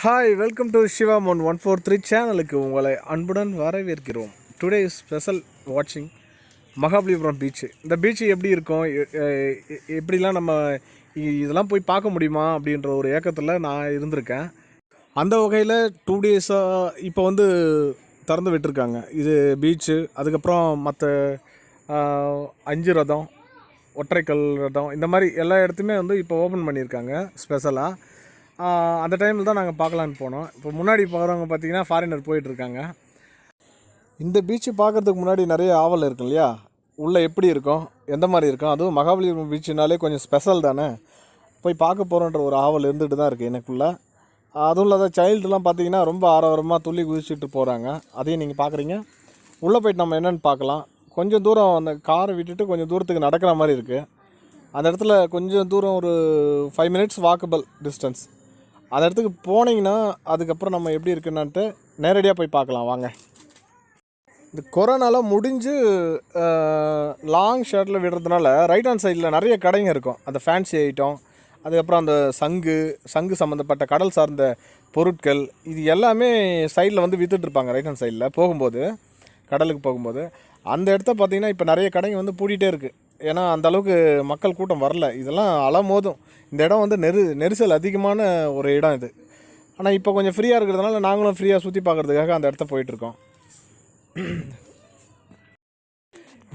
Hi welcome to Shivam one 143 சேனலுக்கு உங்களை அன்புடன் வரவேற்கிறோம். டுடே ஸ்பெஷல் வாட்சிங் மகாபலிபுரம் பீச்சு. இந்த பீச்சு எப்படி இருக்கும், எப்படிலாம் நம்ம இதெல்லாம் போய் பார்க்க முடியுமா அப்படின்ற ஒரு ஏக்கத்தில் நான் இருந்திருக்கேன். அந்த வகையில் 2 டேஸாக இப்போ வந்து திறந்து விட்டுருக்காங்க இது பீச்சு. அதுக்கப்புறம் மற்ற 5 ரதம், ஒற்றைக்கல் ரதம், இந்த மாதிரி எல்லா இடத்துமே வந்து இப்போ ஓப்பன் பண்ணியிருக்காங்க ஸ்பெஷலாக. அந்த டைமில் தான் நாங்கள் பார்க்கலான்னு போனோம். இப்போ முன்னாடி போகிறவங்க பார்த்திங்கன்னா ஃபாரினர் போயிட்டுருக்காங்க. இந்த பீச்சு பார்க்குறதுக்கு முன்னாடி நிறைய ஆவல் இருக்கும் இல்லையா, உள்ளே எப்படி இருக்கும், எந்த மாதிரி இருக்கும். அதுவும் மகாபலிபுரம் பீச்சுனாலே கொஞ்சம் ஸ்பெஷல் தானே, போய் பார்க்க போகிறோன்ற ஒரு ஆவல் இருந்துகிட்டு தான் இருக்குது எனக்குள்ளே. அதுவும் இல்லாத சைல்டுலாம் பார்த்திங்கன்னா ரொம்ப ஆரவாரமாக துள்ளி குதிச்சுட்டு போகிறாங்க. அதையும் நீங்கள் பார்க்குறீங்க. உள்ளே போய்ட்டு நம்ம என்னென்னு பார்க்கலாம். கொஞ்சம் தூரம் அந்த காரை விட்டுட்டு கொஞ்சம் தூரத்துக்கு நடக்கிற மாதிரி இருக்குது. அந்த இடத்துல கொஞ்சம் தூரம் ஒரு 5 மினிட்ஸ் வாக்கபிள் டிஸ்டன்ஸ். அந்த இடத்துக்கு போனீங்கன்னா அதுக்கப்புறம் நம்ம எப்படி இருக்குன்னான்ட்டு நேரடியாக போய் பார்க்கலாம் வாங்க. இந்த கொரோனாலாம் முடிஞ்சு லாங் ஷார்ட்டில் விடுறதுனால ரைட் ஹேண்ட் சைடில் நிறைய கடைங்க இருக்கும். அந்த ஃபேன்சி ஐட்டம், அதுக்கப்புறம் அந்த சங்கு சம்மந்தப்பட்ட கடல் சார்ந்த பொருட்கள், இது எல்லாமே சைடில் வந்து விற்றுட்ருப்பாங்க. ரைட் ஹேண்ட் சைடில் போகும்போது, கடலுக்கு போகும்போது அந்த இடத்த பார்த்திங்கன்னா இப்போ நிறைய கடைங்க வந்து பூட்டிகிட்டே இருக்குது. ஏன்னா அந்தளவுக்கு மக்கள் கூட்டம் வரல. இதெல்லாம் அலமோதும். இந்த இடம் வந்து நெரிசல் அதிகமான ஒரு இடம் இது. ஆனால் இப்போ கொஞ்சம் ஃப்ரீயாக இருக்கிறதுனால நாங்களும் ஃப்ரீயாக சுற்றி பார்க்குறதுக்காக அந்த இடத்த போயிட்டுருக்கோம்.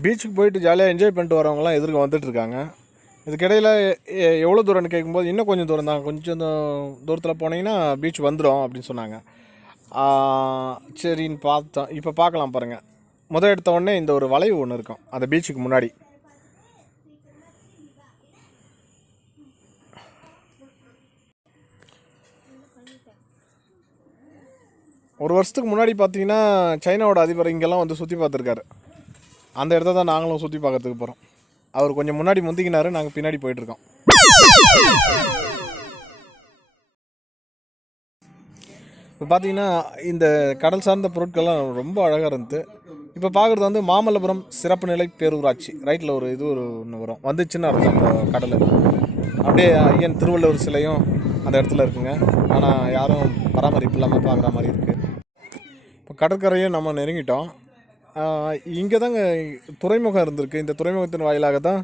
பீச்சுக்கு போயிட்டு ஜாலியாக என்ஜாய் பண்ணிட்டு வரவங்களாம் எதிர்க்க வந்துட்டுருக்காங்க. இதுக்கிடையில் எவ்வளோ தூரம்னு கேட்கும்போது இன்னும் கொஞ்சம் தூரம் தான், கொஞ்சம் தூரத்தில் போனீங்கன்னா பீச் வந்துடும் அப்படின்னு சொன்னாங்க. சரின்னு பார்த்தோம். இப்போ பார்க்கலாம் பாருங்கள். முதல் எடுத்த உடனே இந்த ஒரு வளைவு ஒன்று இருக்கும் அந்த பீச்சுக்கு முன்னாடி. ஒரு வருஷத்துக்கு முன்னாடி பார்த்தீங்கன்னா சைனாவோட அதிபர் இங்கெல்லாம் வந்து சுற்றி பார்த்துருக்காரு. அந்த இடத்த தான் நாங்களும் சுற்றி பார்க்கறதுக்கு போகிறோம். அவர் கொஞ்சம் முன்னாடி முந்திக்கினாரு, நாங்கள் பின்னாடி போயிட்டுருக்கோம். இப்போ பார்த்தீங்கன்னா இந்த கடல் சார்ந்த பொருட்கள்லாம் ரொம்ப அழகாக இருந்தது. இப்போ பார்க்குறது வந்து மாமல்லபுரம் சிறப்பு நிலை பேரூராட்சி. ரைட்டில் ஒரு ஒன்று வரும், வந்துச்சுன்னு அர்த்தம். அந்த கடல் அப்படியே ஐயன் திருவள்ளுவர் சிலையும் அந்த இடத்துல இருக்குங்க. ஆனால் யாரும் பராமரிப்பு இல்லாமல் பார்க்குற மாதிரி இருக்குது. இப்போ கடற்கரையை நம்ம நெருங்கிட்டோம். இங்கே தாங்க துறைமுகம் இருந்திருக்கு. இந்த துறைமுகத்தின் வாயிலாக தான்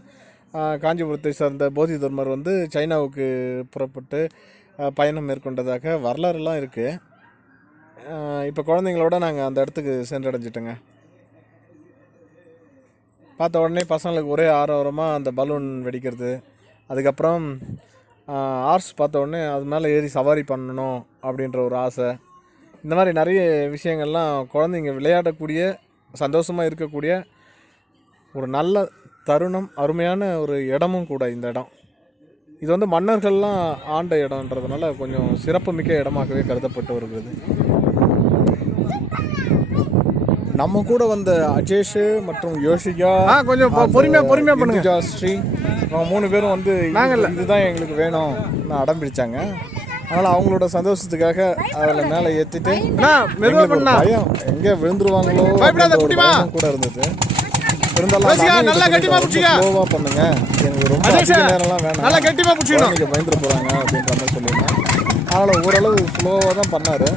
காஞ்சிபுரத்தை சார்ந்த போதி தர்மர் வந்து சைனாவுக்கு புறப்பட்டு பயணம் மேற்கொண்டதாக வரலாறுலாம் இருக்குது. இப்போ குழந்தைங்களோட நாங்கள் அந்த இடத்துக்கு சென்றடைஞ்சிட்டோங்க. பார்த்த உடனே பசங்களுக்கு ஒரே ஆரவாரமாக அந்த பலூன் வெடிக்கிறது, அதுக்கப்புறம் ஹார்ஸ் பார்த்த உடனே அது மேலே ஏறி சவாரி பண்ணணும் அப்படின்ற ஒரு ஆசை. இந்த மாதிரி நிறைய விஷயங்கள்லாம் குழந்தைங்க விளையாடக்கூடிய, சந்தோஷமாக இருக்கக்கூடிய ஒரு நல்ல தருணம், அருமையான ஒரு இடமும் கூட இந்த இடம். இது வந்து மன்னர்கள்லாம் ஆண்ட இடம்ன்றதுனால கொஞ்சம் சிறப்புமிக்க இடமாகவே கருதப்பட்டு வருகிறது. நம்ம கூட வந்த அஜேஷ் மற்றும் யோஷிகா கொஞ்சம் பொறுமையாக பண்ணுங்க, ஸ்ரீ, அவங்க 3 பேரும் வந்து இதுதான் எங்களுக்கு வேணும் அடம் பிடிச்சாங்க. அதனால் அவங்களோட சந்தோஷத்துக்காக அதில் மேலே ஏற்றிட்டு பயம் எங்கே விழுந்துருவாங்களோ கூட இருந்தது. இருந்தாலும் ஸ்லோவாக பண்ணுங்க, எனக்கு ரொம்ப நேரம்லாம் வேணாம், நீங்கள் பயந்துட போகிறாங்க அப்படின்ற மாதிரி சொல்லியிருந்தேன். அதனால் ஓரளவு ஸ்லோவாக தான் பண்ணார்.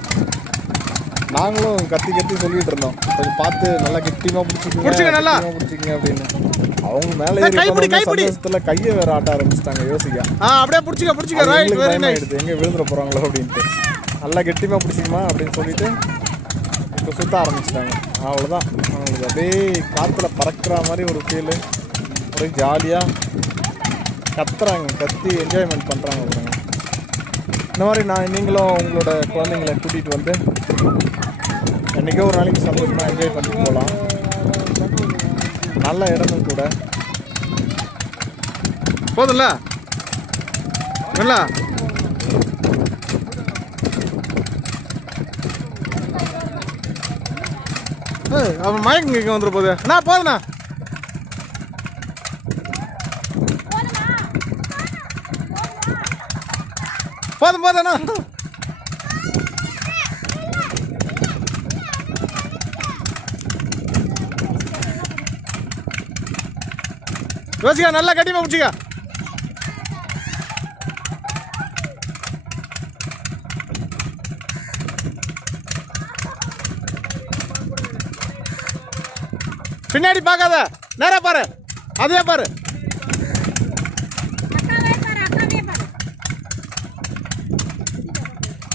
நாங்களும் கத்தி சொல்லிட்டு இருந்தோம், கொஞ்சம் பார்த்து நல்லா கெட்டியமாக பிடிச்சிக்கிங்க அப்படின்னு. அவங்க மேலே சந்தோஷத்தில் கையை வேற ஆட்ட ஆரம்பிச்சிட்டாங்க. யோசிக்க அப்படியே பிடிச்சிக்க எங்கே விழுந்துட போகிறாங்களோ அப்படின்ட்டு. நல்லா கெட்டியமாக பிடிச்சிக்குமா அப்படின்னு சொல்லிட்டு இப்போ சுற்ற ஆரம்பிச்சிட்டாங்க. அவ்வளோதான், அவங்களுக்கு அப்படியே காற்றுல பறக்கிற மாதிரி ஒரு ஃபீலு. ஒரே ஜாலியாக கத்துறாங்க, கத்தி என்ஜாய்மெண்ட் பண்ணுறாங்க. இந்த மாதிரி நீங்களும் உங்களோட குழந்தைங்களை கூட்டிகிட்டு வந்து என்றைக்கோ ஒரு நாளைக்கு சந்தோஷமாக என்ஜாய் பண்ணிட்டு போகலாம். நல்ல இடமும் கூட. போதும்ல இல்லை அவன் மயக்கம் கேட்க வந்துட போகுது. நான் போதுண்ணா, போதுண்ணா. யோசிக்கா, நல்லா கட்டிமா பிடிச்சிக்கா. பின்னாடி பார்க்காத, நேரா பாரு, அதே பாரு.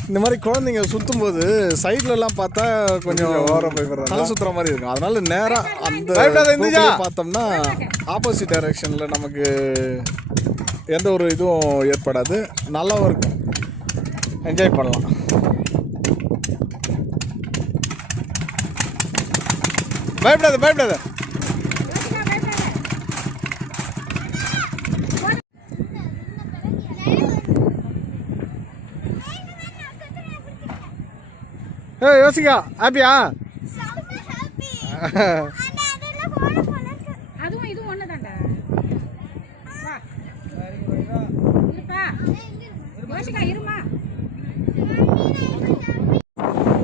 இந்த மாதிரி குழந்தைங்க சுற்றும் போது சைட்லலாம் பார்த்தா கொஞ்சம் ஓரம் போய் தலை சுற்றுற மாதிரி இருக்கும். அதனால நேராக அந்த பார்த்தோம்னா ஆப்போசிட் டைரக்ஷனில் நமக்கு எந்த ஒரு இதுவும் ஏற்படாது, நல்லாவும் இருக்கும், என்ஜாய் பண்ணலாம். பயப்படாத பயப்படாத. ஏய் யோசிக்கா, ஹாப்பியா? அதுவும் இது ஒண்ணுதான்டா. வா யோசிக்கா இருமா.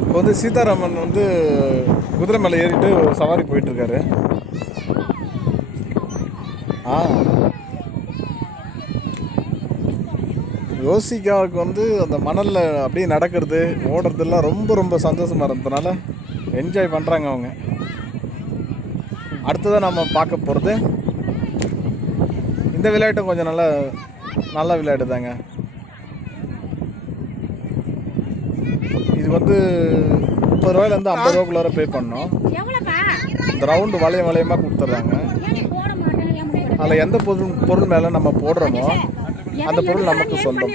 இப்போ வந்து சீதாராமன் வந்து குதிரை மேலே ஏறிட்டு சவாரி போயிட்டுருக்காரு. யோசிக்காவுக்கு வந்து அந்த மணலில் அப்படியே நடக்கிறது ஓடுறதுலாம் ரொம்ப ரொம்ப சந்தோஷமாக இருந்ததுனால என்ஜாய் பண்ணுறாங்க அவங்க. அடுத்ததான் நம்ம பார்க்க போகிறது இந்த விளையாட்டும் கொஞ்சம் நல்ல விளையாட்டு தாங்க. இது வந்து 30 ரூபாயிலேருந்து 50 ரூபாக்குள்ளார பே பண்ணோம். இந்த ரவுண்டு வளையமாக கொடுத்துட்றாங்க. அதில் எந்த பொருள் மேலே நம்ம போடுறோமோ அந்த பொருள் நமக்கு சொந்தம்.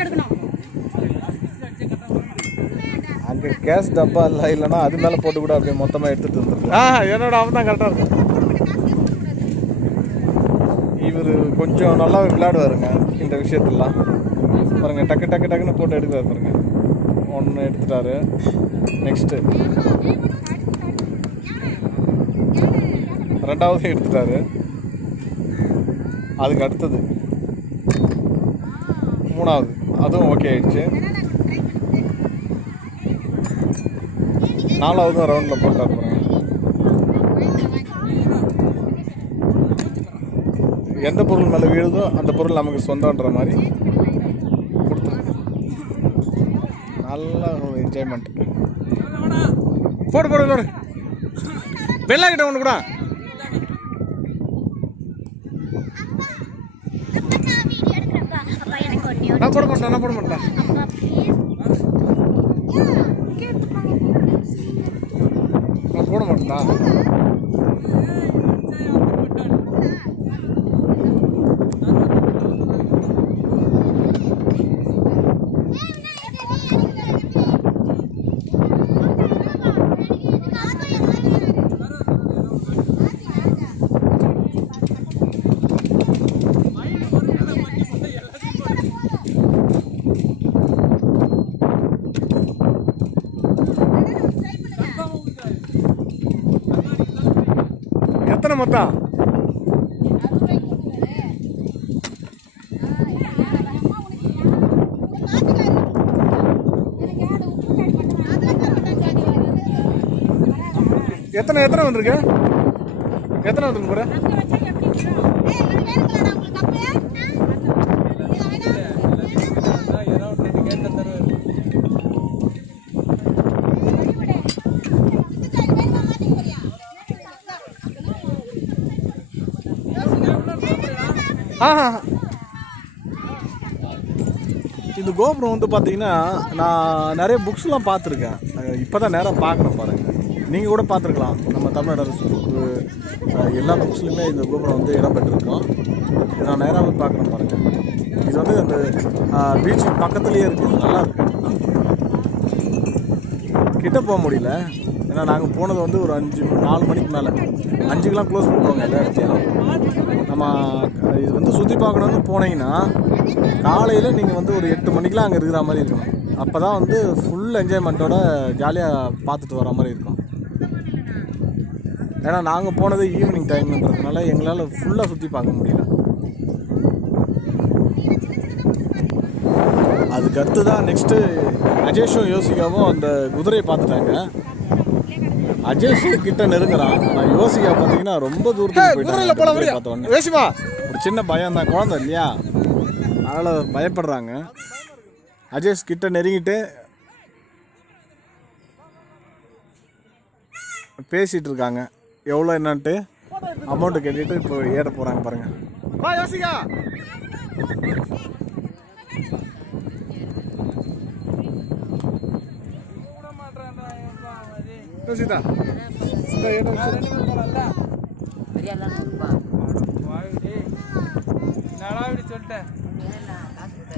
அங்கே கேஸ் டப்பா இல்லைன்னா அது மேலே போட்டு கூட அப்படியே மொத்தமாக எடுத்துகிட்டு வந்துருக்கு. என்னோட அவன் தான் கரெக்டாக இருக்கும். இவர் கொஞ்சம் நல்லா விளையாடுவாருங்க இந்த விஷயத்துலாம். பாருங்க, டக்கு டக்கு டக்குன்னு போட்டு எடுக்கிறாரு பாருங்க. ஒன்று எடுத்துட்டாரு. நெக்ஸ்ட்டு ரெண்டாவது எடுத்துட்டாரு. அதுக்கு அடுத்தது மூணாவது, அதுவும் ஓகே ஆயிடுச்சு. நாலாவதும் ரவுண்டில் போட்டார் பாருங்க. எந்த பொருள் மேலே வீழுதோ அந்த பொருள் நமக்கு சொந்தன்ற மாதிரி கொடுத்துருக்கு. நல்ல ஒரு என்ஜாய்மெண்ட். போடு போடு போடு. வெள்ளாக்கிட்ட ஒன்று கூட. நான் போட மாட்டேன் நான் போட மாட்டேன். எத்தனை மொத்தம்? எத்தனை வந்திருக்கு? எத்தனை வந்திருக்கு பாரு. இந்த கோபுரம் வந்து பார்த்தீங்கன்னா நான் நிறைய புக்ஸ்லாம் பார்த்துருக்கேன். இப்போ தான் நேராக பார்க்குறேன் பாருங்கள். நீங்கள் கூட பார்த்துருக்கலாம். நம்ம தமிழ்நாடு அரசு எல்லா புக்ஸ்லையுமே இந்த கோபுரம் வந்து இடம்பெற்றிருக்கோம். நான் நேராக போய் பார்க்குறேன் பாருங்கள். இது வந்து அந்த பீச் பக்கத்துலேயே இருக்குது. நல்லா இருக்குது. கிட்ட போக முடியல. ஏன்னா நாங்கள் போனது வந்து ஒரு 4 மணிக்கு மேலே. 5க்கெலாம் க்ளோஸ் பண்ணுவாங்க எல்லா இடத்தையும். நம்ம இது வந்து சுற்றி பார்க்கணுன்னு போனீங்கன்னா காலையில் நீங்கள் வந்து ஒரு 8 மணிக்கெலாம் அங்கே இருக்கிற மாதிரி இருக்கணும். அப்போ தான் வந்து ஃபுல் என்ஜாய்மெண்ட்டோட ஜாலியாக பார்த்துட்டு வர மாதிரி இருக்கும். ஏன்னா நாங்கள் போனது ஈவினிங் டைம்ன்றதுனால எங்களால் ஃபுல்லாக சுற்றி பார்க்க முடியல. அதுக்கு அடுத்து தான் நெக்ஸ்ட்டு அஜேஷும் யோசிக்காவும் அந்த குதிரையை பார்த்துட்டாங்க. அஜேஷ் கிட்ட நெருங்குறான். நான் யோசிக்கா பார்த்தீங்கன்னா ரொம்ப தூரத்துக்கு போயிட்டேன். வேசிமா ஒரு சின்ன பயம் தான், குழந்தை இல்லையா, அதனால் பயப்படுறாங்க. அஜேஷ் கிட்ட நெருங்கிட்டு பேசிகிட்டு இருக்காங்க எவ்வளோ என்னன்ட்டு. அமௌண்ட்டு கட்டிட்டு இப்போ ஏற போகிறாங்க பாருங்கள். வா யோசிக்கா. யோசிதா இந்த இடம்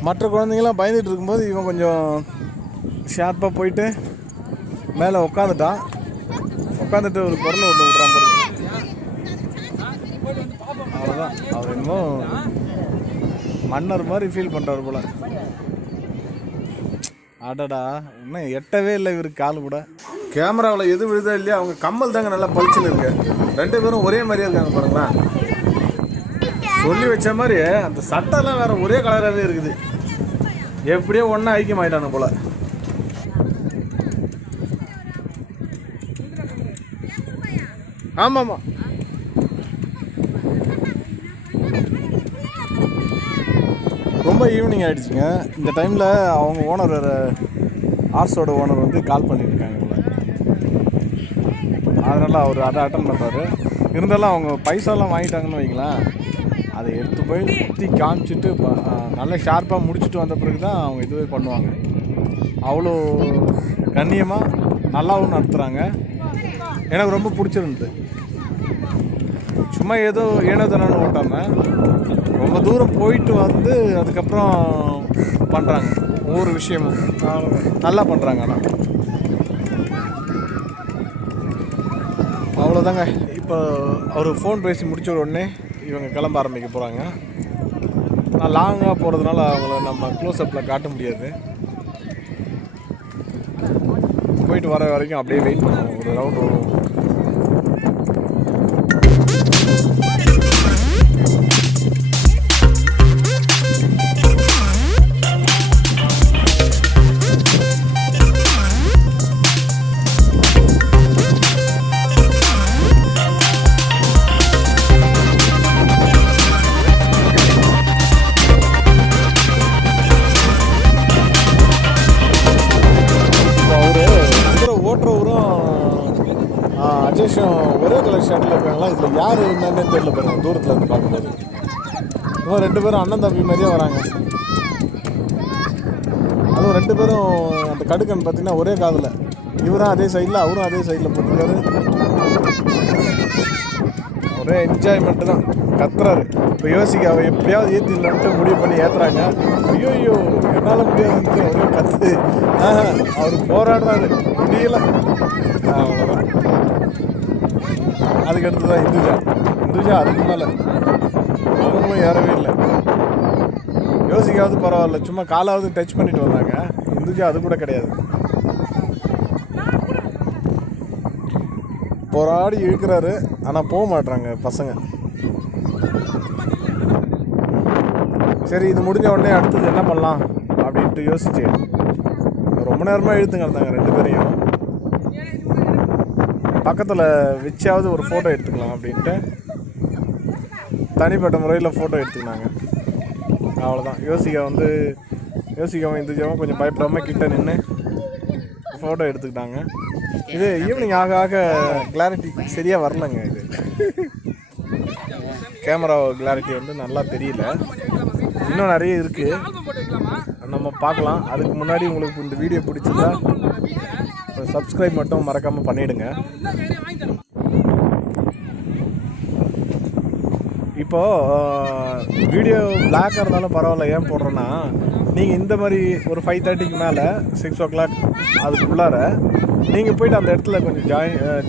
மற்ற குழந்தைங்களாம் பயந்துட்டு இருக்கும்போது இவன் கொஞ்சம் ஷார்ப்பாக போயிட்டு மேலே உட்காந்துட்டான். உட்காந்துட்டு ஒரு குரல் ஒன்று விட்றான் பாருங்க. அவ்வளோதான். அவர் என்னமோ மன்னர் மாதிரி ஃபீல் பண்ணுறாரு போல. அடடா இன்னும் எட்டவே இல்லை இவருக்கு கால் கூட. கேமராவில் எது விழுதா இல்லையா, அவங்க கம்மல் தாங்க நல்லா பளிச்சுன்னு இருக்கு. ரெண்டு பேரும் ஒரே மாதிரியே இருக்காங்க பாருங்களேன். சொல்லி வச்ச மாதிரி அந்த சட்டைலாம் வேற ஒரே கலராகவே இருக்குது. எப்படியோ ஒன்றா ஐக்கியம் ஆயிட்டானு போல. ஆமாம் ஆமாம். ரொம்ப ஈவினிங் ஆகிடுச்சுங்க. இந்த டைமில் அவங்க ஓனர் வேறு ஆர்ஸோட ஓனர் வந்து கால் பண்ணியிருக்காங்க இவங்கள. அதனால் அவர் அதை அட்டன் பண்ணுறாரு. இருந்தாலும் அவங்க பைசாலாம் வாங்கிட்டாங்கன்னு வைங்களேன், அதை எடுத்து போய் சுற்றி காமிச்சிட்டு நல்லா ஷார்ப்பாக முடிச்சுட்டு வந்த பிறகு தான் அவங்க இதுவே பண்ணுவாங்க. அவ்வளோ கண்ணியமாக நல்லாவும் நடத்துகிறாங்க. எனக்கு ரொம்ப பிடிச்சிருந்தது. சும்மா ஏதோ ஏனோ தானு ஓட்டாமல் ரொம்ப தூரம் போயிட்டு வந்து அதுக்கப்புறம் பண்ணுறாங்க. ஒவ்வொரு விஷயமும் நல்லா பண்ணுறாங்க. ஆனால் அவ்வளோதாங்க. இப்போ அவர் ஃபோன் பேசி முடிச்ச உடனே இவங்க கிளம்ப ஆரம்பிக்க போகிறாங்க. நான் லாங்காக போகிறதுனால அவங்கள நம்ம க்ளோஸ்அப்பில் காட்ட முடியாது. போயிட்டு வர வரைக்கும் அப்படியே வெயிட் பண்ணுவோம். ஒரு ரவுண்ட் வரும். அஜேஷும் ஒரே கலர் ஷர்ட்டில் இருக்காங்களா, இதில் யார் என்னன்னே தெரியல பாருங்க. தூரத்தில் இருந்து பார்க்கும்போது இன்னும் ரெண்டு பேரும் அண்ணன் தம்பி மாதிரியே வராங்க. அதுவும் ரெண்டு பேரும் அந்த கடுக்கன் பார்த்தீங்கன்னா ஒரே காதில். இவரும் அதே சைடில் அவரும் அதே சைடில் போட்டுருக்காரு. ஒரே என்ஜாய்மெண்ட்டு தான். கத்துறாரு. இப்போ யோசிக்க அவன் எப்படியாவது ஏற்றிடலான்ட்டு முடிவு பண்ணி ஏற்றுறாங்க. ஐயோ ஐயோ என்னால் முடியாதுன்ட்டு ஒரே கத்து. அவர் போராடுறாரு, முடியல. அவ்வளோதான். அதுக்கடுத்து தான் இந்துஜா அதுக்கு மேலே அவங்களும் ஏறவே இல்லை. யோசிக்காவது பரவாயில்ல, சும்மா காலாவது டச் பண்ணிட்டு வந்தாங்க. இந்துஜா அது கூட கிடையாது. போராடி இழுக்கிறாரு, ஆனால் போக மாட்றாங்க பசங்க. சரி இது முடிஞ்ச உடனே அடுத்தது என்ன பண்ணலாம் அப்படின்ட்டு யோசிச்சு ரொம்ப நேரமாக இழுத்துங்க இருந்தாங்க ரெண்டு பேரையும். பக்கத்தில் வச்சாவது ஒரு ஃபோட்டோ எடுத்துக்கலாம் அப்படின்ட்டு தனிப்பட்ட முறையில் ஃபோட்டோ எடுத்துக்கினாங்க. அவ்வளோதான். யோசிக்கவும் இந்துஜாவும் கொஞ்சம் பயப்படாமல் கிட்ட நின்று ஃபோட்டோ எடுத்துக்கிட்டாங்க. இது ஈவினிங் ஆக ஆக கிளாரிட்டி சரியாக வரலங்க. இது கேமரா கிளாரிட்டி வந்து நல்லா தெரியல. இன்னும் நிறைய இருக்குது, நம்ம பார்க்கலாம். அதுக்கு முன்னாடி உங்களுக்கு இந்த வீடியோ பிடிச்சிருந்தா சப்ஸ்கிரைப் மட்டும் மறக்காமல் பண்ணிவிடுங்க. இப்போது வீடியோ பிளாக்காக இருந்தாலும் பரவாயில்ல. ஏன் போடுறோன்னா, நீங்கள் இந்த மாதிரி ஒரு 5:30க்கு மேலே 6 o'clock அதுக்குள்ளார நீங்கள் போய்ட்டு அந்த இடத்துல கொஞ்சம்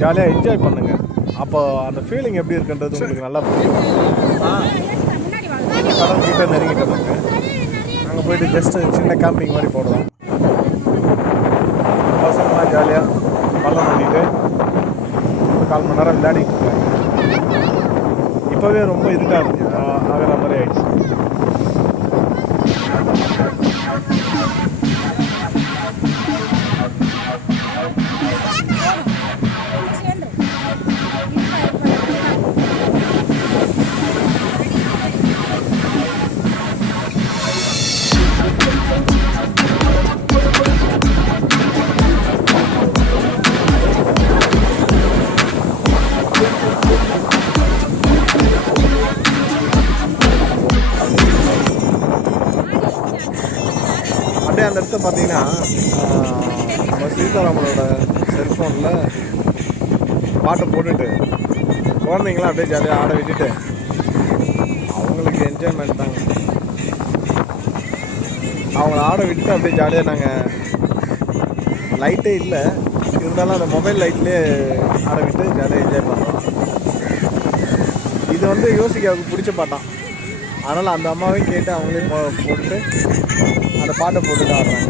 ஜாலியாக என்ஜாய் பண்ணுங்கள். அப்போ அந்த ஃபீலிங் எப்படி இருக்குன்றது உங்களுக்கு நல்லா புரியும். கடல் கிட்ட நெருங்கிட்டாங்க. அங்கே போய்ட்டு ஜஸ்ட்டு சின்ன கேம்பிங் மாதிரி போடலாம். பசங்களாம் ஜாலியாக பள்ளம் பண்ணிட்டு ஒரு 1/4 மணி நேரம் விளையாடிட்டு இருக்காங்க. இப்போவே ரொம்ப இருட்டாக ஆகிற மாதிரி ஆகிடுச்சு. வந்து பார்த்தீங்கன்னா நம்ம சீதாராமனோட செல்ஃபோனில் பாட்டை போட்டுட்டு குழந்தைங்களாம் அப்படியே ஜாலியாக ஆட விட்டுட்டு அவங்களுக்கு என்ஜாய்மெண்ட் தாங்க. அவங்கள ஆட விட்டுட்டு அப்படியே ஜாலியாக நாங்கள் லைட்டே இல்லை இருந்தாலும் அந்த மொபைல் லைட்லேயே ஆட விட்டு ஜாலியாக என்ஜாய் பண்ணுறோம். இது வந்து யோசிக்காவுக்கு பிடிச்ச பாட்டான். அதனால் அந்த அம்மாவையும் கேட்டு அவங்களையும் போட்டுட்டு அந்த பாட்டை போட்டுட்டு ஆடுறாங்க.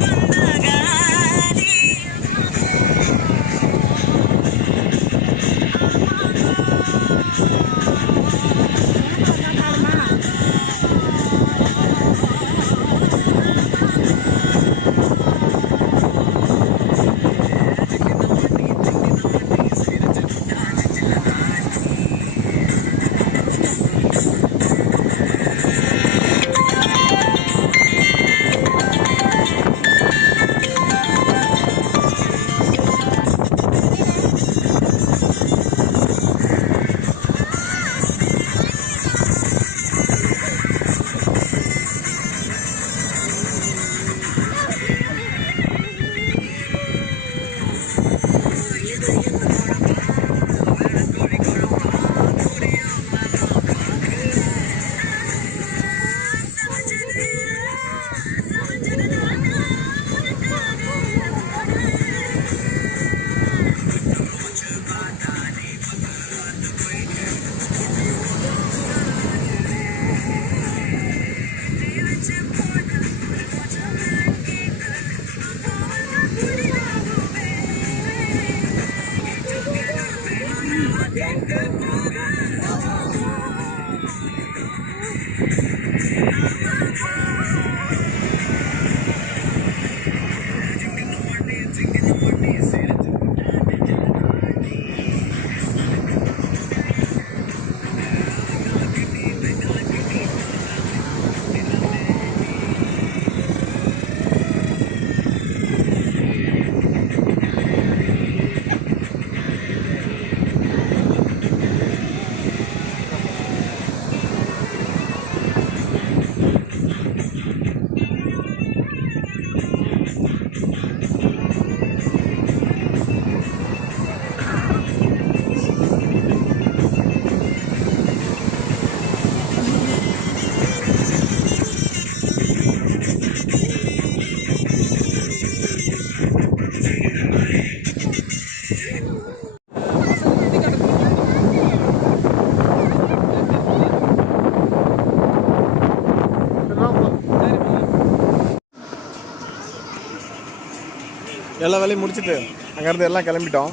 எல்லா வேலையும் முடிச்சுட்டு அங்கேருந்து எல்லாம் கிளம்பிட்டோம்.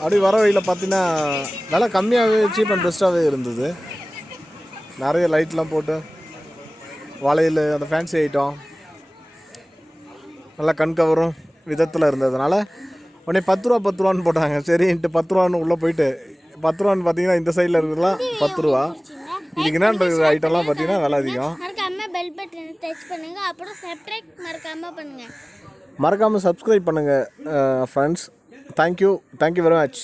அப்படி வர வழியில் பார்த்தீங்கன்னா விலை கம்மியாகவே சீப் அண்ட் பெஸ்ட்டாகவே இருந்தது. நிறைய லைட்லாம் போட்டு வளையல் அந்த ஃபேன்சி ஐட்டம் நல்லா கண் கவரும் விதத்தில் இருந்ததுனால உடனே 10 ரூபான்னு போட்டாங்க. சரின்ட்டு 10 ரூபான்னு உள்ளே போயிட்டு 10 ரூபான்னு பார்த்தீங்கன்னா இந்த சைடில் இருக்கிறதுலாம் 10 ரூபா. இதுக்கு என்னன்ற ஐட்டம்லாம் பார்த்தீங்கன்னா விலை அதிகம். பெல் பட்டன் டச் பண்ணுங்க, அப்புறம் சப்ஸ்கிரைப் மறக்காம பண்ணுங்க. மறக்காமல் சப்ஸ்கிரைப் பண்ணுங்கள் ஃப்ரெண்ட்ஸ். Thank you very much.